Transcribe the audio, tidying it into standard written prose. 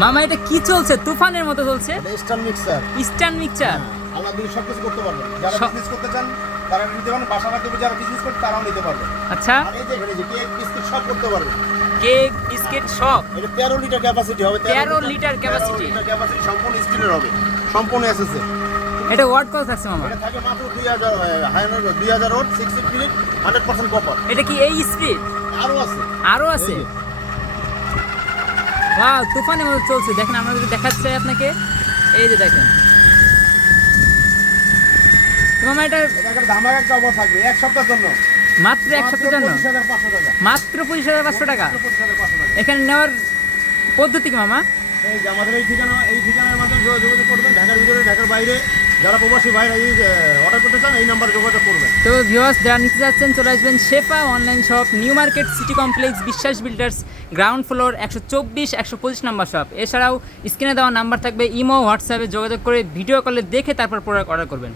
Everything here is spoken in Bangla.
মামা এটা কি চলছে? তুফানের মতো চলছে। স্টান মিক্সার। Eastern mixture. আলাদা দিয়ে সব কিছু করতে পারবেন। যারা সব- বিজনেস করতে চান তারা নিতে পারেন, বাসা বাড়িতে যারা বিজনেস করতে তারাও নিতে পারবে। আচ্ছা, আর এই দেখেন এই যে কেক বিস্কিট সব করতে পারবে। কেক বিস্কিট সব। এটা 13 লিটার ক্যাপাসিটি হবে। 13 লিটার capacity। 13 লিটার ক্যাপাসিটি, সম্পূর্ণ স্টিলের হবে, সম্পূর্ণ এসএসএ। এটা ওয়াট কত থাকছে মামা? এটা থাকে মাত্র 2000 2000 ওয়াট, 6 মিনিট, 100% কপার। এটা কি এই স্পিড? আরো আছে। আরো আছে। এই যে। ওয়াও, তুফানের মতো চলছে। দেখেন, আমরা যদি দেখাচ্ছি আপনাকে, এই যে দেখেন। তো মামা এটা এটা একটা ধামাকা একটা অফার থাকবে এক সপ্তাহের জন্য। মাত্র এক সপ্তাহের জন্য 25,500 টাকা। মাত্র 25,500 টাকা। 25,500 টাকা। এখানে নেওয়ার পদ্ধতি কি মামা? এই যে আমাদের এই ঠিকানার মাধ্যমে যোগাযোগ করবেন। ঢাকার ভিতরে, ঢাকার বাইরে যারা প্রবাসী ভাইরা এই অর্ডার করতে চান এই নাম্বারে যোগাযোগ করবেন। তো ভিউয়ার্স, যারা নিতে যাচ্ছেন চলে আসবেন Shefa online shop, new market city complex, Biswas builders, ground floor 124-125 নম্বর শপ। এছাড়াও স্ক্রিনে দেওয়া নাম্বার থাকবে, ইমো হোয়াটসঅ্যাপে যোগাযোগ করে ভিডিও কলে দেখে তারপর প্রোডাক্ট অর্ডার করবেন।